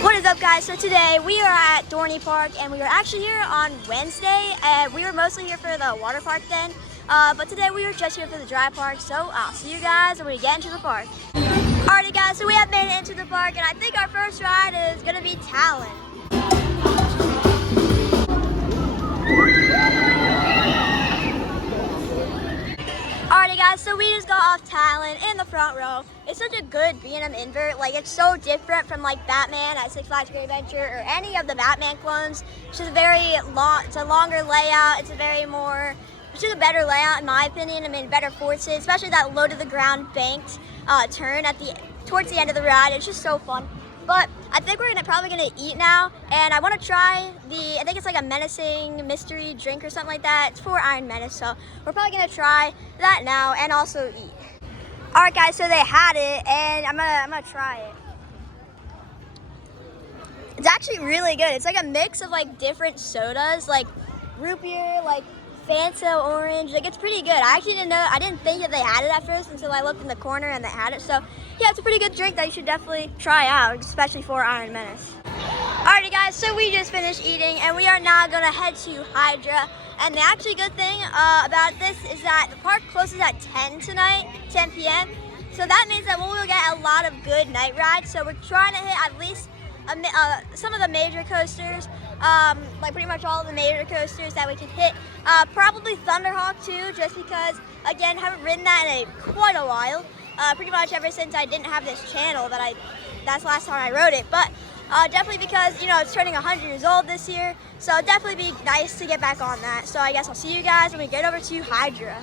What is up, guys? So today we are at Dorney Park, and we were actually here on Wednesday. We were mostly here for the water park then, but today we were just here for the dry park. So I'll see you guys when we get into the park. Alrighty, guys, so we have made it into the park, and I think our first ride is gonna be Talon. Alrighty, guys, so we just got off Talon in the front row. It's such a good B&M invert. Like, it's so different from like Batman at Six Flags Great Adventure or any of the Batman clones. It's just it's a longer layout. It's just a better layout in my opinion. I mean, better forces, especially that low to the ground banked turn towards the end of the ride. It's just so fun. But I think we're probably gonna eat now, and I want to try I think it's like a menacing mystery drink or something like that. It's for Iron Menace, so we're probably gonna try that now and also eat. All right, guys, so they had it, and I'm gonna try it. It's actually really good. It's like a mix of like different sodas, like root beer, like Fanta orange. Like, it's pretty good. I actually didn't think that they had it at first until I looked in the corner and they had it. So yeah, it's a pretty good drink that you should definitely try out, especially for Iron Menace. Alrighty, guys, so we just finished eating, and we are now gonna head to Hydra. And the actually good thing about this is that the park closes at 10 tonight, 10 p.m. So that means that we will get a lot of good night rides. So we're trying to hit at least some of the major coasters, like pretty much all of the major coasters that we can hit. Probably Thunderhawk too, just because, again, haven't ridden that in quite a while. Pretty much ever since I didn't have this channel that's the last time I rode it. But definitely because, you know, it's turning 100 years old this year, so it'd definitely be nice to get back on that. So I guess I'll see you guys when we get over to Hydra.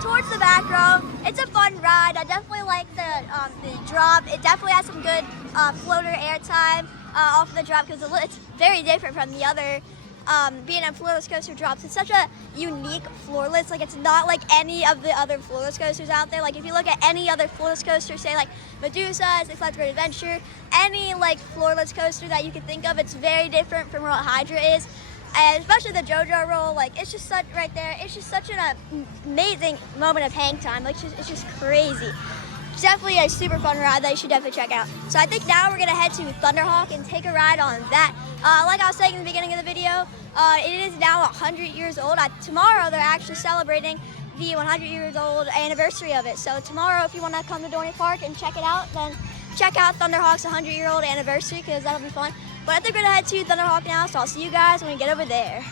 Towards the back row. It's a fun ride. I definitely like the drop. It definitely has some good floater airtime off of the drop, because it's very different from the other B&M floorless coaster drops. It's such a unique floorless. Like, it's not like any of the other floorless coasters out there. Like, if you look at any other floorless coaster, say like Medusa, Six Flags Great Adventure, any like floorless coaster that you can think of, it's very different from what Hydra is. And especially the JoJo roll, like, it's just such right there. It's just such an amazing moment of hang time. Like, it's just crazy. It's definitely a super fun ride that you should definitely check out. So I think now we're gonna head to Thunderhawk and take a ride on that. Like I was saying in the beginning of the video, it is now 100 years old. Tomorrow they're actually celebrating the 100 years old anniversary of it. So tomorrow, if you want to come to Dorney Park and check it out, then check out Thunderhawk's 100-year-old anniversary, because that'll be fun. But I think we're gonna head to Thunderhawk now, so I'll see you guys when we get over there.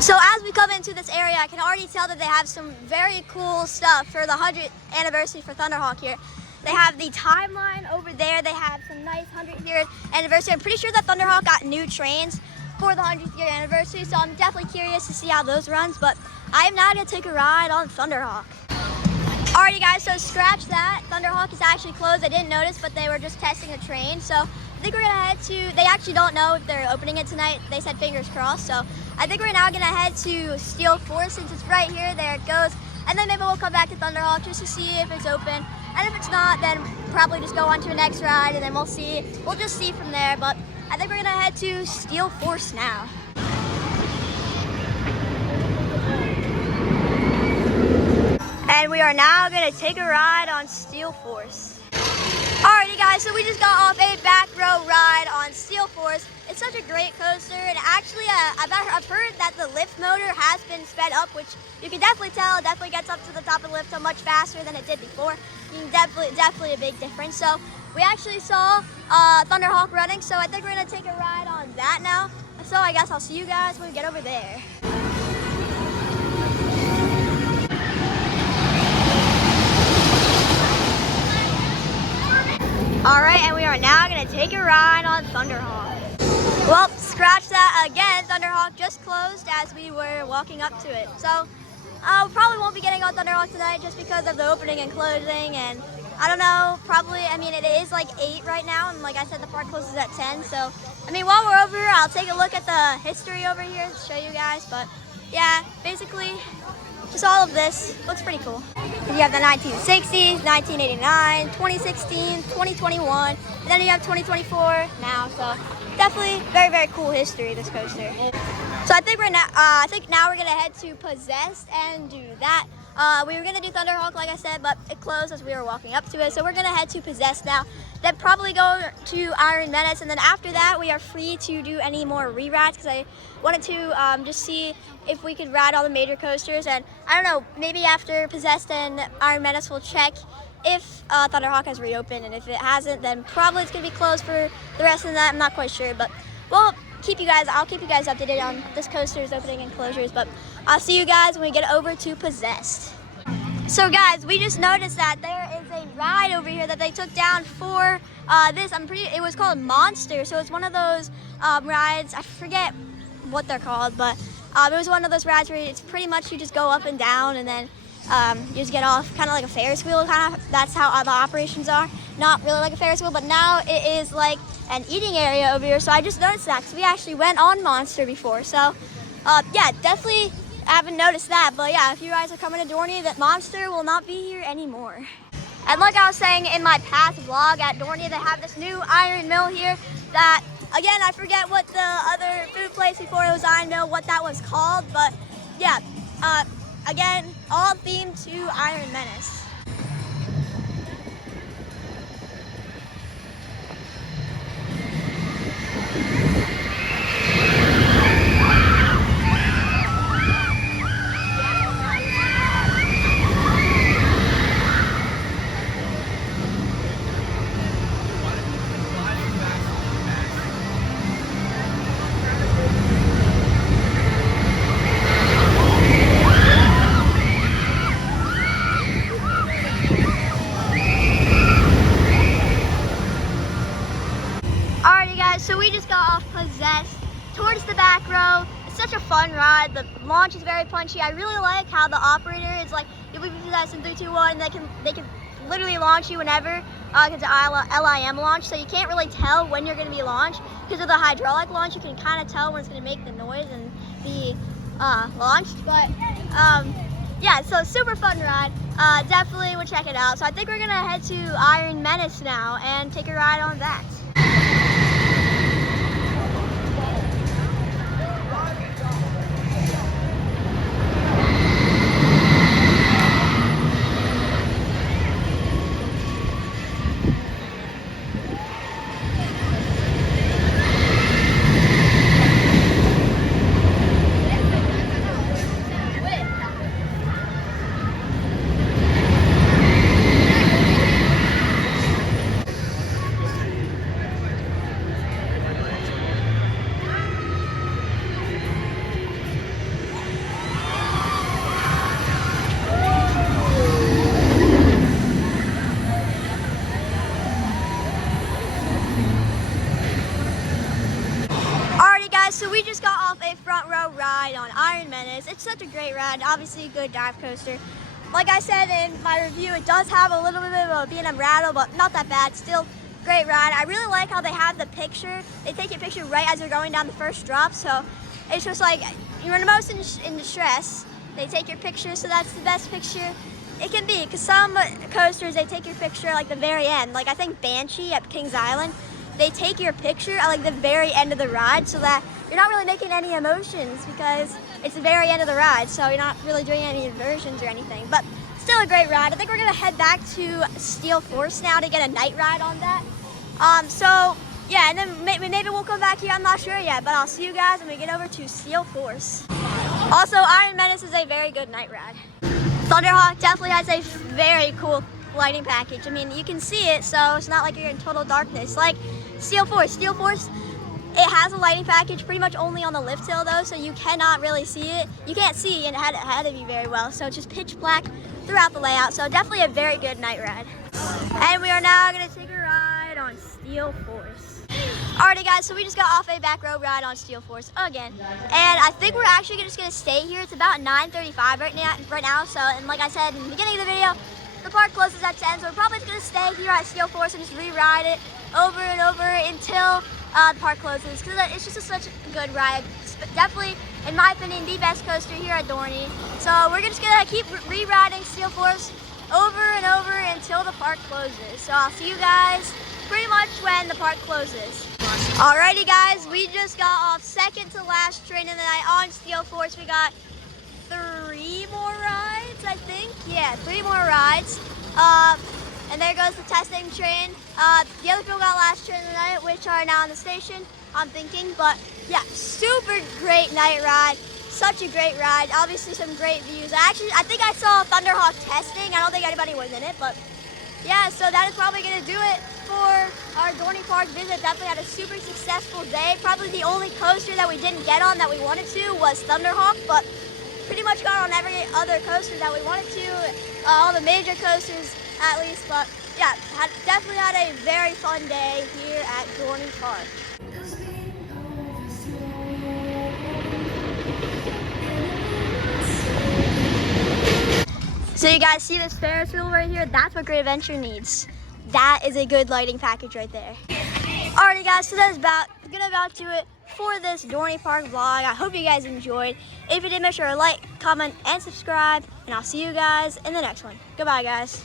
So as we come into this area, I can already tell that they have some very cool stuff for the 100th anniversary for Thunderhawk here. They have the timeline over there. They have some nice 100th-year anniversary. I'm pretty sure that Thunderhawk got new trains for the 100th year anniversary, so I'm definitely curious to see how those runs, but I am now gonna take a ride on Thunderhawk. Alrighty, guys, so scratch that. Thunderhawk is actually closed. I didn't notice, but they were just testing a train, so I think we're gonna head to, they actually don't know if they're opening it tonight. They said fingers crossed, so I think we're now gonna head to Steel Force, since it's right here. There it goes. And then maybe we'll come back to Thunderhawk just to see if it's open. And if it's not, then probably just go on to the next ride, and then we'll see. We'll just see from there, but I think we're gonna head to Steel Force now. And we are now gonna take a ride on Steel Force. Alrighty, guys, so we just got off a back row ride on Steel Force. It's such a great coaster, and actually I've heard that the lift motor has been sped up, which you can definitely tell. It definitely gets up to the top of the lift so much faster than it did before. You can definitely a big difference. So we actually saw Thunderhawk running, so I think we're gonna take a ride on that now. So I guess I'll see you guys when we get over there. All right, and we are now gonna take a ride on Thunderhawk. Well, scratch that again. Thunderhawk just closed as we were walking up to it. So we'll probably on Thunderhawk tonight just because of the opening and closing, and I don't know, probably, I mean, it is like 8 right now, and like I said, the park closes at 10, so, I mean, while we're over here, I'll take a look at the history over here to show you guys, but yeah, basically, just all of this looks pretty cool. You have the 1960s, 1989, 2016, 2021, and then you have 2024 now, so definitely very, very cool history, this coaster. So I think now we're gonna head to Possessed and do that. We were gonna do Thunderhawk, like I said, but it closed as we were walking up to it. So we're gonna head to Possessed now, then probably go to Iron Menace, and then after that, we are free to do any more re-rides because I wanted to just see if we could ride all the major coasters. And I don't know, maybe after Possessed and Iron Menace, we'll check if Thunderhawk has reopened, and if it hasn't, then probably it's gonna be closed for the rest of that. I'm not quite sure, but I'll keep you guys updated on this coaster's opening and closures, but I'll see you guys when we get over to Possessed. So guys, we just noticed that there is a ride over here that they took down for this. It was called Monster, so it's one of those rides, I forget what they're called, but it was one of those rides where it's pretty much you just go up and down, and then you just get off, kind of like a Ferris wheel, that's how all the operations are. Not really like a Ferris wheel, but now it is like an eating area over here. So I just noticed that because we actually went on Monster before. So yeah, definitely haven't noticed that. But yeah, if you guys are coming to Dorney, that Monster will not be here anymore. And like I was saying in my past vlog at Dorney, they have this new Iron Mill here that, again, I forget what the other food place before it was Iron Mill, what that was called. But yeah, again, all themed to Iron Menace. So we just got off Possessed towards the back row. It's such a fun ride. The launch is very punchy. I really like how the operator is like, you'll be possessed in 3, 2, 1. They can literally launch you whenever because the LIM launch. So you can't really tell when you're going to be launched. Because of the hydraulic launch, you can kind of tell when it's going to make the noise and be launched. But yeah, so super fun ride. Definitely would check it out. So I think we're going to head to Iron Menace now and take a ride on that. So we just got off a front row ride on Iron Menace. It's such a great ride, obviously a good dive coaster. Like I said in my review, it does have a little bit of a B&M rattle, but not that bad. Still great ride. I really like how they have the picture. They take your picture right as you're going down the first drop, so it's just like you're the most in distress. They take your picture, so that's the best picture it can be. Because some coasters, they take your picture like the very end. Like I think Banshee at Kings Island, they take your picture at like the very end of the ride so that you're not really making any emotions because it's the very end of the ride, so you're not really doing any inversions or anything. But still a great ride. I think we're gonna head back to Steel Force now to get a night ride on that. So yeah, and then maybe we'll come back here, I'm not sure yet, but I'll see you guys when we get over to Steel Force. Also, Iron Menace is a very good night ride. Thunderhawk definitely has a very cool lighting package. I mean, you can see it, so it's not like you're in total darkness. Like Steel Force, it has a lighting package pretty much only on the lift hill though, so you cannot really see it. You can't see ahead of you very well, so it's just pitch black throughout the layout. So definitely a very good night ride. And we are now gonna take a ride on Steel Force. Alrighty guys, so we just got off a back row ride on Steel Force again. And I think we're actually just gonna stay here. It's about 9:35 right now. So, and like I said in the beginning of the video, the park closes at 10, so we're probably just gonna stay here at Steel Force and just re-ride it over and over until the park closes, because it's just such a good ride. It's definitely, in my opinion, the best coaster here at Dorney. So we're just gonna keep re-riding Steel Force over and over until the park closes. So I'll see you guys pretty much when the park closes. Alrighty guys, we just got off second to last train of the night on Steel Force. We got 3 more rides, I think. Yeah, 3 more rides. And there goes the testing train. The other people got last train of the night, which are now on the station, I'm thinking. But yeah, super great night ride. Such a great ride. Obviously some great views. I think I saw Thunderhawk testing. I don't think anybody was in it, but yeah, so that is probably gonna do it for our Dorney Park visit. Definitely had a super successful day. Probably the only coaster that we didn't get on that we wanted to was Thunderhawk, but pretty much got on every other coaster that we wanted to, all the major coasters at least. But yeah, definitely had a very fun day here at Dorney Park. So you guys see this Ferris wheel right here? That's what Great Adventure needs. That is a good lighting package right there. Alrighty guys, so that is gonna about do it for this Dorney Park vlog. I hope you guys enjoyed. If you did, make sure to like, comment, and subscribe, and I'll see you guys in the next one. Goodbye guys.